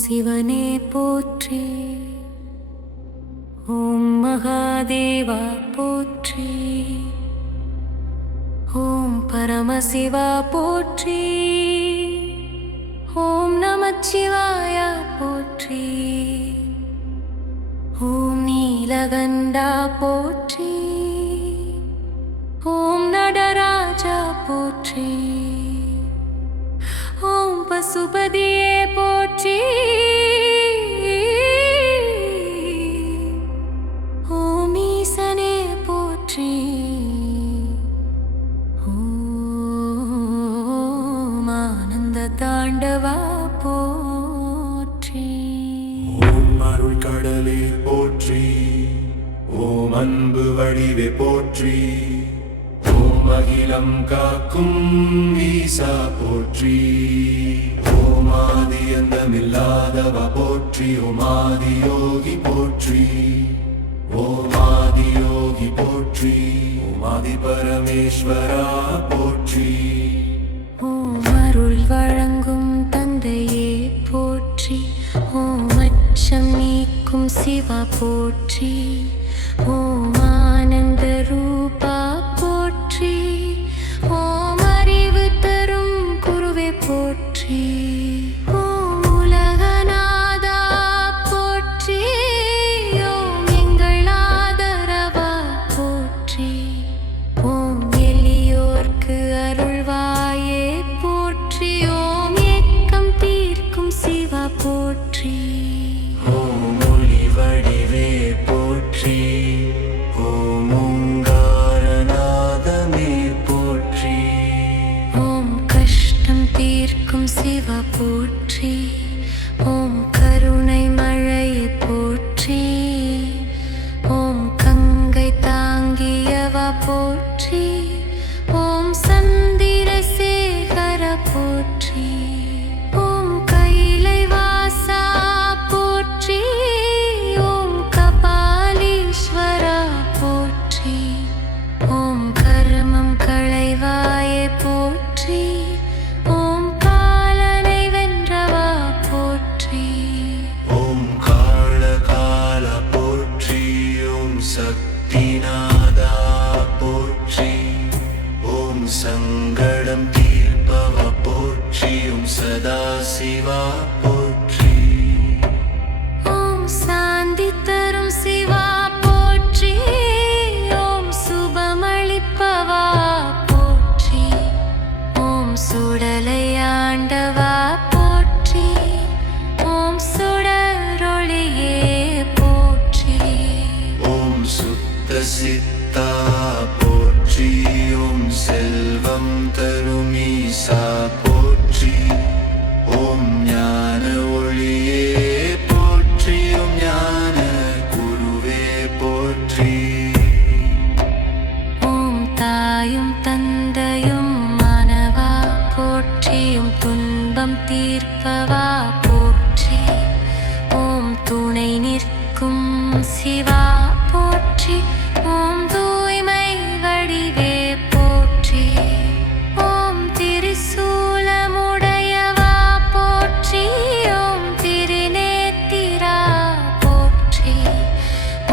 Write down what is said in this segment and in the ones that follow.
சிவனே போற்றி. ஓம் மகாதேவா போற்றி. ஓம் பரமசிவா போற்றி. ஓம் நமச்சிவாய போற்றி. ஓம் நீலகண்டா போற்றி. ஓம் நடராஜா போற்றி. ஓம் பசுபதியே போற்றி. ஓம் ஈசனே போற்றி. ஓம் ஆனந்த தாண்டவா போற்றி. ஓம் அருள் கடலே போற்றி. ஓம் அன்பு வடிவே போற்றி. ஓம் அகிலம் காக்கும் ஈசா போற்றி. ஓம் ஆதி அந்தமில்லாதவா போற்றி. ஓம் ஆதி யோகி போற்றி. ஓம் ஆதி யோகி போற்றி. ஓம் ஆதி பரமேஸ்வரா போற்றி. ஓம் அருள் வழங்கும் தந்தையே போற்றி. ஓம் அச்சம் நீக்கும் சிவா போற்றி. ஓம் ஆனந்த ரூபா போற்றி. ஓம் அறிவு தரும் குருவே போற்றி. ஓம் உலகநாதா போற்றி. ஓம் எங்கள் ஆதரவா போற்றி. ஓம் எளியோர்க்கு அருள்வாயே போற்றி. ஓம் ஏக்கம் தீர்க்கும் சிவா போற்றி. ஓம் ஒளி வடிவே போற்றி. ஓம் ஓங்காரநாதமே போற்றி. ஓம் கஷ்டம் தீர்க்கும் சிவா போற்றி. ஓம் கருணை மழையே போற்றி. ஓம் கங்கை தாங்கியவா போற்றி. ஓம் சந்திரசேகர போற்றி. ஓம் கைலை வாசா போற்றி. ஓம் கபாலீஸ்வரா போற்றி. ஓம் கர்மம் களைவாயே போற்றி. ஓம் காலனை வென்றவா போற்றி. ஓம் காளகால போற்றி. ஓம் சக்திநாதா போற்றி. ஓம் சங்கடம் தீர்ப்பவா போற்றி. ஓம் சதாசிவா போற்றி. ஓம் சாந்தி தரும் சிவா போற்றி. ஓம் சுபமளிப்பவா போற்றி. ஓம் சுடலையாண்டவா போற்றி. ஓம் சுடரொளியே போற்றி. ஓம் சுத்த சித்தா போற்றி. ஓம் செல்வம் தரும் ஈசா போற்றி. ஓம் ஞான ஒளியே போற்றி. ஓம் ஞான குருவே போற்றி. ஓம் தாயும் தந்தையும் மானவா போற்றியும் துன்பம் தீர்ப்பவா போற்றி. ஓம் துணை நிற்கும் சிவா போற்றி. ஓம் தூய்மை வடிவே போற்றி. ஓம் திரிசூலமுடையவா போற்றி. ஓம் திருநேத்திரா போற்றி.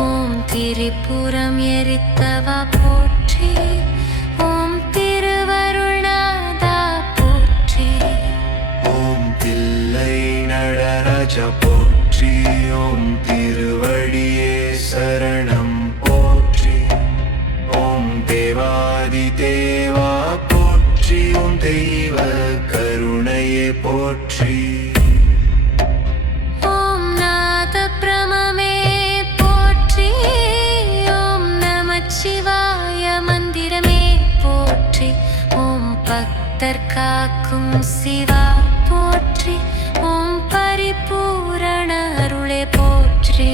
ஓம் திரிபுரம் எரித்தவா போற்றி. ஓம் திருவருள்நாதா போற்றி. ஓம் தில்லை நடராஜா போற்றி. ஓம் திருவடியே சரணம் போற்றி. ஓம் தேவாதி தேவா போற்றி. ஓம் தெய்வ கருணையே போற்றி. ஓம் நாத பிரமமே போற்றி. ஓம் நமச்சிவாய மந்திரமே போற்றி. ஓம் பக்தர் காக்கும் சிவா போற்றி. ஓம் பரிபூரண அருளே போற்றி.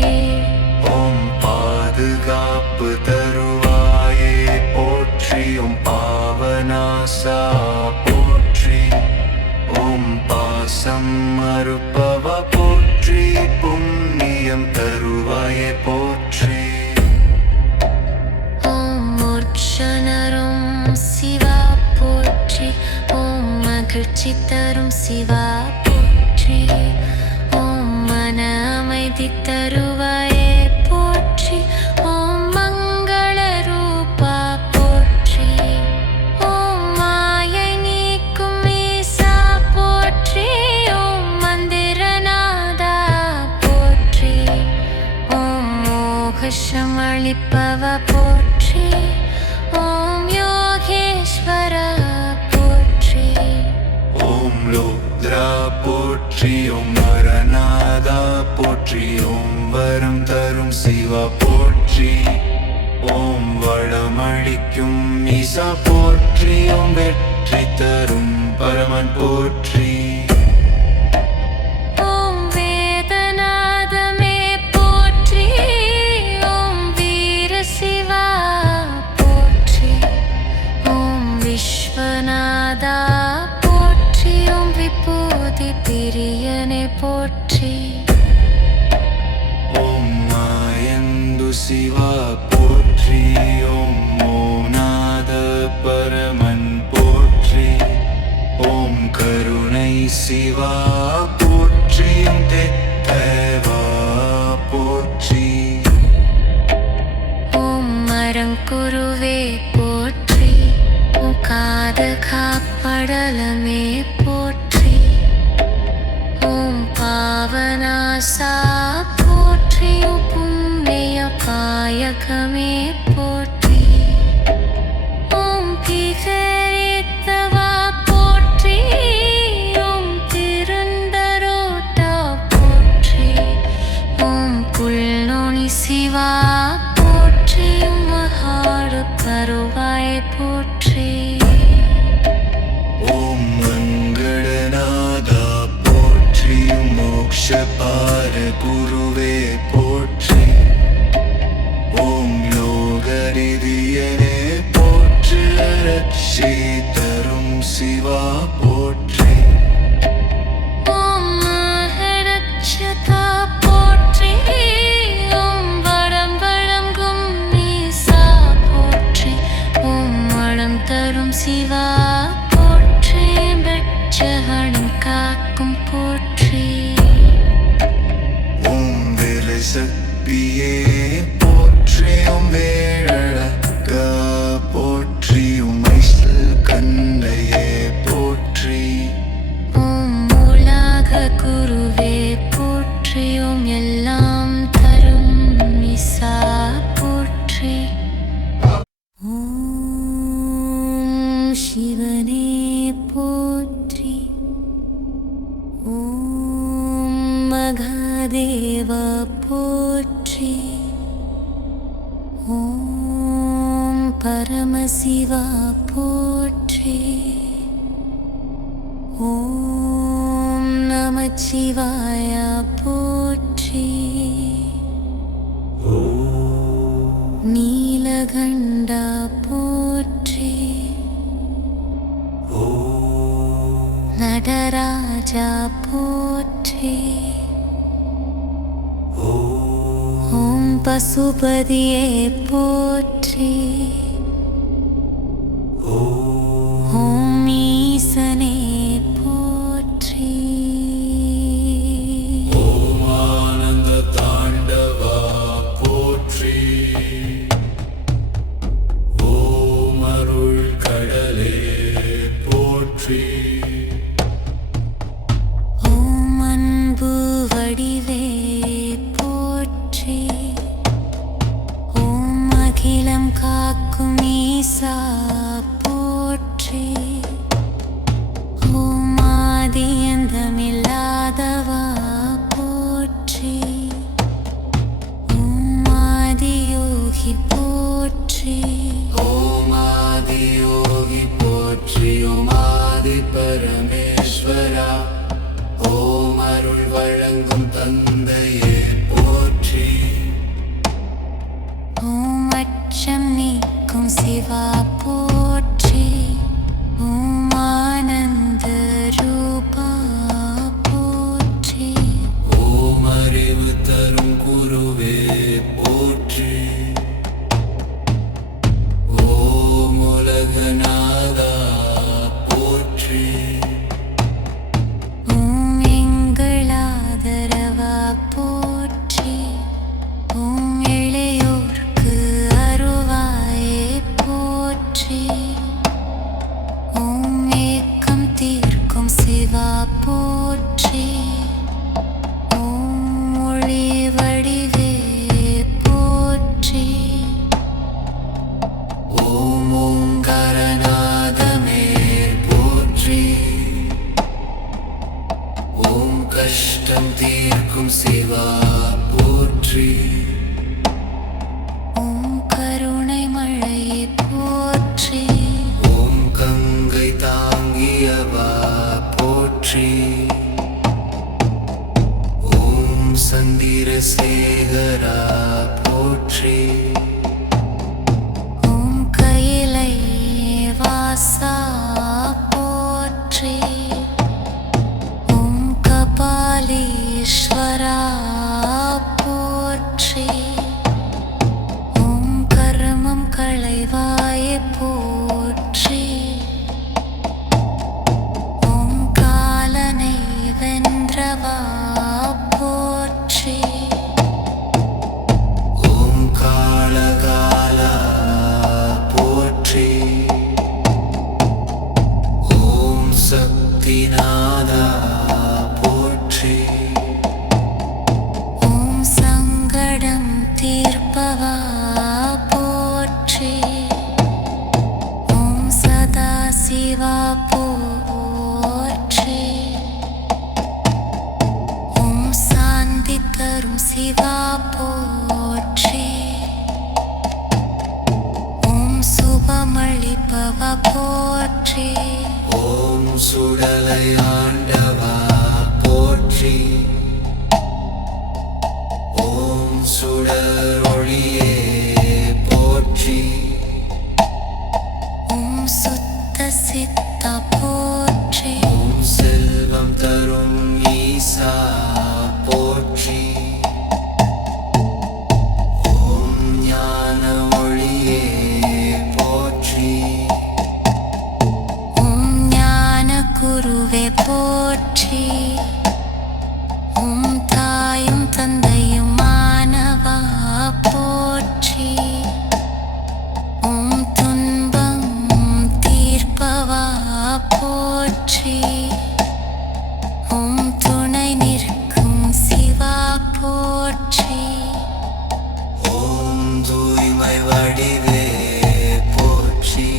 ஓம் பாதுகாப்பு தருவாயே போற்றி. ஓம் பாவநாசா போற்றி. ஓம் பாசம் மறுப்பவா போற்றி. புண்ணியம் தருவாயே போற்றி. ஓம் மூர்ச்சனரும் சிவா போற்றி. ஓம் மகிழ்ச்சி தரும் சிவா போற்றி. ஓம் முக்தி தருவாயே போற்றி. ஓம் மங்கள ரூபா போற்றி. ஓம் மாயை நீக்கும் ஈசா போற்றி. ஓம் மந்திரநாதா போற்றி. ஓம் மோகஷமளிப்பவ போற்றி. ஓம் யோகேஸ்வரா போற்றி. ஓம் ருத்ரா போற்றி. ஓம் வரநாதா போற்றி. ஓம் வரம் தரும் சிவா போற்றி. ஓம் வளமளிக்கும் ஈசா போற்றி. ஓம் வெற்றி தரும் பரமன் போற்றி. ஓம் வேதநாதமே போற்றி. ஓம் வீர சிவா போற்றி. ஓம் விஸ்வநாதா போற்றி. ஓம் விபூதி பிரியனே போற்றி. ஓம் மாயந்து சிவா போற்றி. ஓம் மோனாத பரமன் போற்றி. ஓம் கருணை சிவா போற்றி. ஓம் தேவா போற்றி. ஓம் மரங்குருவே போற்றி. ஓம் காத காப்படலமே போற்றி. ஓம் பாவனாசா போற்றி. ஓம் புண்ணிய காயகமே போற்றி. ஓம் பிகரித்தவா போற்றி. ஓம் திருந்தரோட்டா போற்றி. ஓம் புல்நுனி சிவா போற்றி. ஓம் மகாடு தருவாய் போற்றி. ஓம் மங்களநாதா போற்றி. மோக்ஷபார குருவே போற்றி. ஓம் யோகரிதியனே போற்றி. ரட்சி தரும் சிவா போற்றி. ஓம் மகரட்சதா போற்றி. ஓம் வரம் வழங்கும் ஈசா போற்றி. ஓம் வளம் தரும் சிவா போற்றி. வெட்சகணம் காக்கும் போற்றி. ஓம் விரசக்தியே போற்றி. ஓம் வேழக போற்றி. ஓம் மைசல் கண்ணையே போற்றி. ஓம் மூலாக குருவே போற்றி. ஓம் எல்லாம் தரும் ஈசா போற்றி. ஓம் சிவனே போற்றி. ஓம் மகாதேவா போற்றி. ஓம் பரமசிவா போற்றி. ஓம் நமச்சிவாய போற்றி. நீலகண்டா போற்றி. நடராஜா போற்றி. ஓம் பசுபதியே போற்றி. ஓம் ஈசனே போற்றி. ஓம் ஆனந்த தாண்டவா போற்றி. ஓம் அருள் கடலே போற்றி. ஓம் அன்பு வடிவே போற்றி. ஓம் அகிலம் காக்கும் ஈசா போற்றி. ஓம் ஆதியந்தமில்லாதவா போற்றி. ஓம் ஆதியோகி போற்றி. ஓம் ஆதியோகி போற்றி. ஓம் ஆதி பரமேஸ்வரா. ஓம் அருள் வழங்கும் தந்தையே போற்றி. ஓம் அச்சம் நீக்கும் சிவா போற்றி. ஓம் ஆனந்த ரூபா போற்றி. ஓம் அறிவு தரும் குருவே போற்றி. ஓம் உலகநாதா போற்றி. ஓம் எங்கள் ஆதரவா போற்றி. ஓம் கஷ்டம் தீர்க்கும் சிவா போற்றி ஓம் கருணை மழையே போற்றி ஓம் கங்கை தாங்கியவா போற்றி ஓம் சந்திரசேகரா போற்றி ஓம் கைலை வாசா போற்றி ஓம் கபாலீஸ்வரா போற்றி ஓம் கர்மம் களைவாயே போற்றி ஓம் காலனை வென்றவா போற்றி ஓம் காளகாலா போற்றி ஓம் சக்திநாதா போற்றி ஓம் சங்கடம் தீர்ப்பவா போற்றி ஓம் சதாசிவா போற்றி ஓம் சாந்தி தரும் சிவா போற்றி ஓம் சுபமளிப்பவா போற்றி ஓம் சுடலையாண்டவா போற்றி ஓம் சுடரொளியே போற்றி ஓம் சுத்த சித்தா போற்றி ஓம் செல்வம் தரும் ஈசா போற்றி ஓம் ஞான ஒளியே போற்றி ஓம் ஞான குருவே போற்றி ஓம் தாயும் தந்தையும் மானவா போற்றி ஓம் துன்பம் தீர்ப்பவா போற்றி ஓம் துணை நிற்கும் சிவா போற்றி ஓம் தூய்மை வடிவே போற்றி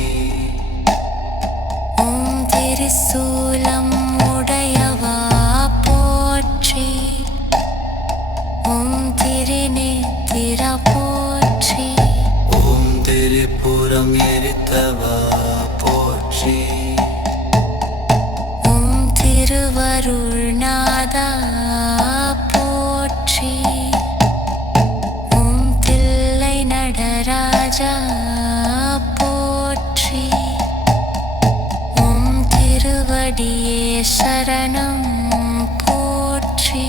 ஓம் திரிசூலம் உடையவா போற்றி ஓம் திருநேத்திரா போற்றி ஓம் திரிபுரம் எரித்தவா போற்றி ஓம் திருவருள்நாதா போற்றி ஓம் தில்லை நடராஜா போற்றி ஓம் திருவடியே சரணம் போற்றி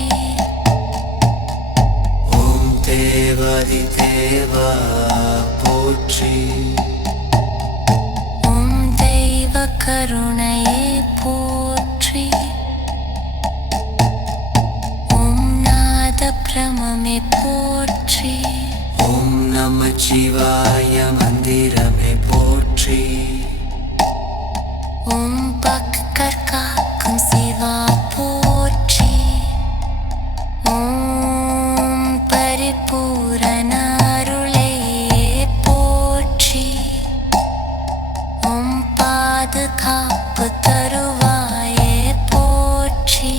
ஓம் தேவாதி தேவா போற்றி ஓம் தெய்வ கருணையே போற்றி ஓம் நாத பிரமமே போற்றி ஓம் நமச்சிவாய மந்திரமே போற்றி ஓம் பக்கர் காக்கும் சிவா போற்றி ஓம் பரிபூரண அருளே போற்றி ஓம் பாதுகாப்பு தருவாயே போற்றி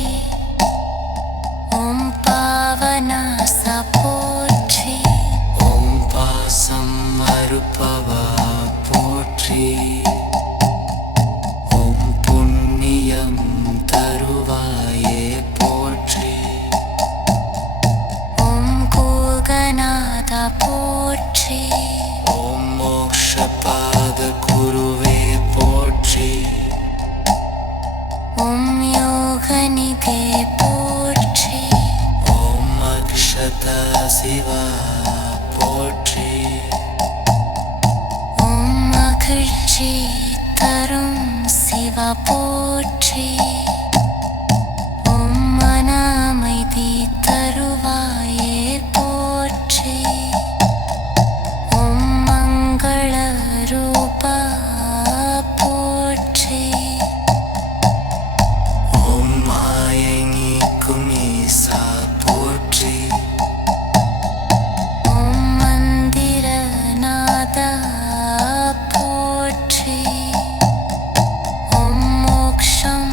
ஓம் பாவநாசா போற்றி ஓம் பாசம் மறுப்பவா போற்றி ஓம் புண்ணியம் தருவாயே போற்றி ஓம் கூகநாதா போற்றி ஓம் மோக்ஷபாத குருவே போற்றி ஓம் யோகநிதே போற்றி ஓம் அக்ஷதா சிவா போற்றி ஓம் மகிழ்ச்சி தரும் சிவா போற்றி ஓம் மன அமைதி தருவாயே போற்றி ஓம் மங்கள ரூபா போற்றி ஓம் மாயை நீக்கும் ஈசா போற்றி ஓம் மந்திரநாதா போற்றி ஓம் மோக்ஷம்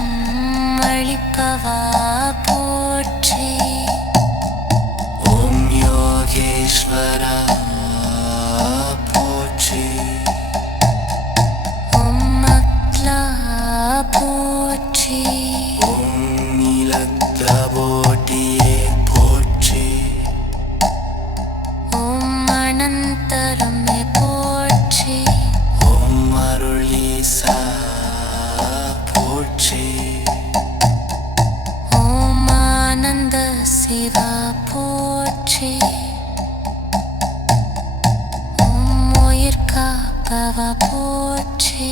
சிவா போற்றி உயிர் காப்பவா போற்றி